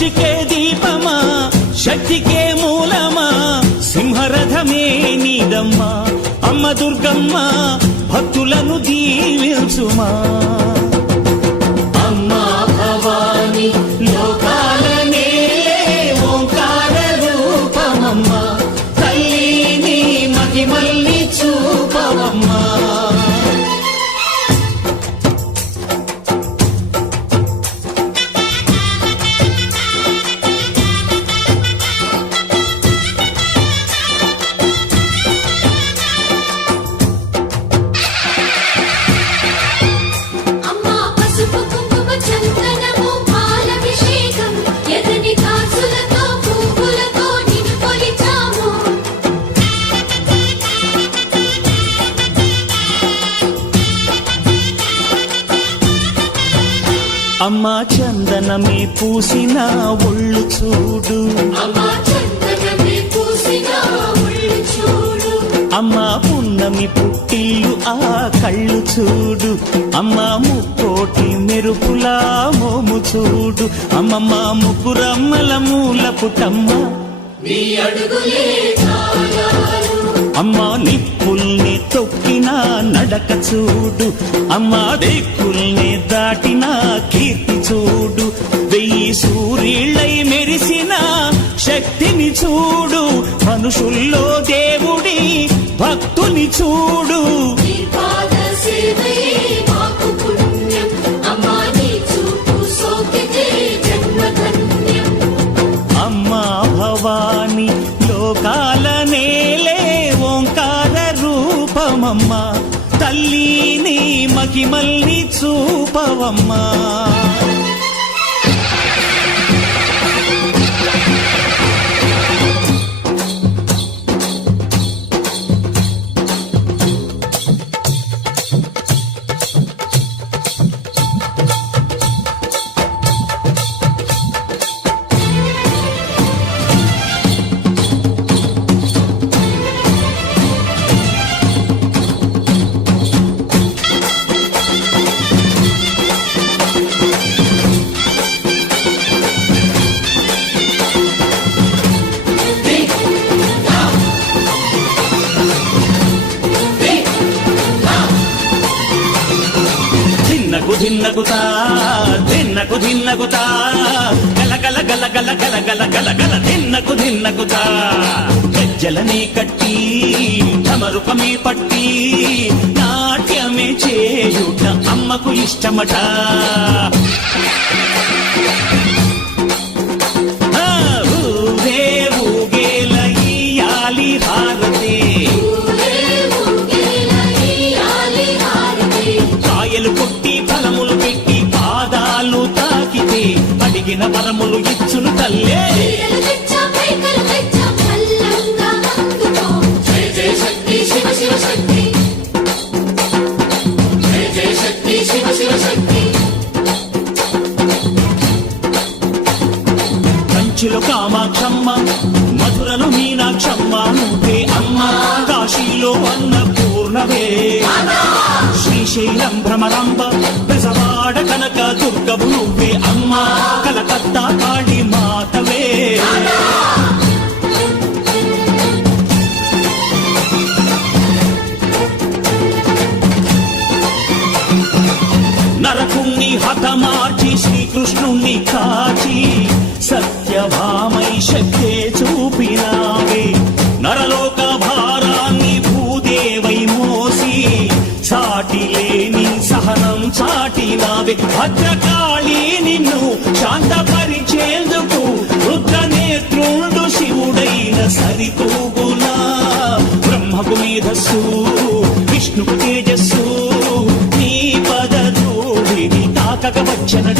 సృష్టికే దీపమా శక్తికే మూలమా సింహరథమే నీదమ్మా అమ్మ దుర్గమ్మ భక్తులను దీవించుమా అమ్మా భవాని లోకాల నేలే ఓంకార రూపమమ్మా తల్లిని మహిమల్ని చూపవమ్మా అమ్మా చందనమే పూసిన ఒళ్ళు చూడు అమ్మా పున్నమి పుట్టిల్లు ఆ కళ్ళు చూడు అమ్మా ముక్కోటి మెరుపులా మోము చూడు అమ్మమ్మ ముగ్గురమ్మల మూల పుటమ్మ అమ్మా నిప్పుల్ని తొక్కిన నడక చూడు అమ్మా దిక్కుల్ని దాటిన కీర్తి చూడు 1000 సూర్యుళ్ళై మెరిసిన శక్తిని చూడు మనుషుల్లో దేవుడి భక్తుని చూడు అమ్మా భవాని లోకాల నేలే ఓంకార రూపమమ్మా తల్లిని మహిమల్ని చూపవమ్మా ధిన్నగుతా ధిన్నకు ధిన్నగుతా గల గల గల గల గల గల గల గల ధిన్నగుతా గజ్జలనే కట్టి ఢమరుకమే పట్టి నాట్యమే చేయుట అమ్మకు ఇష్టమట ఊరే ఊగేల ఇయ్యాలి హారతి కాయలు కొట్టి ఫలములు పెట్టి పాదాలు తాకితే అడిగిన వరములు ఇచ్చును తల్లే కంచిలో కామాక్షమ్మ మధురలో మీనాక్షమ్మ నువ్వే అమ్మ కాశీలో అన్నపూర్ణవే శ్రీశైలం భ్రమరాంబ బెజవాడ కనక దుర్గవు నువ్వే అమ్మ కలకత్తా కాళీ మాతవే నరకుణ్ణి హతమార్చి శ్రీకృష్ణుణ్ణి కాచి సత్యభామై శక్తే చూపినావే నరలోక భారాన్ని భూదేవై మోసి సాటి లేని సహనం చాటినావే భద్రకాళి నిన్ను శాంతపరిచేందుకు రుద్రనేత్రుండు శివుడైన సరితూగునా బ్రహ్మకు మేధస్సు విష్ణుకు తేజస్సు నీ పదధూళిని తాకక వచ్చనట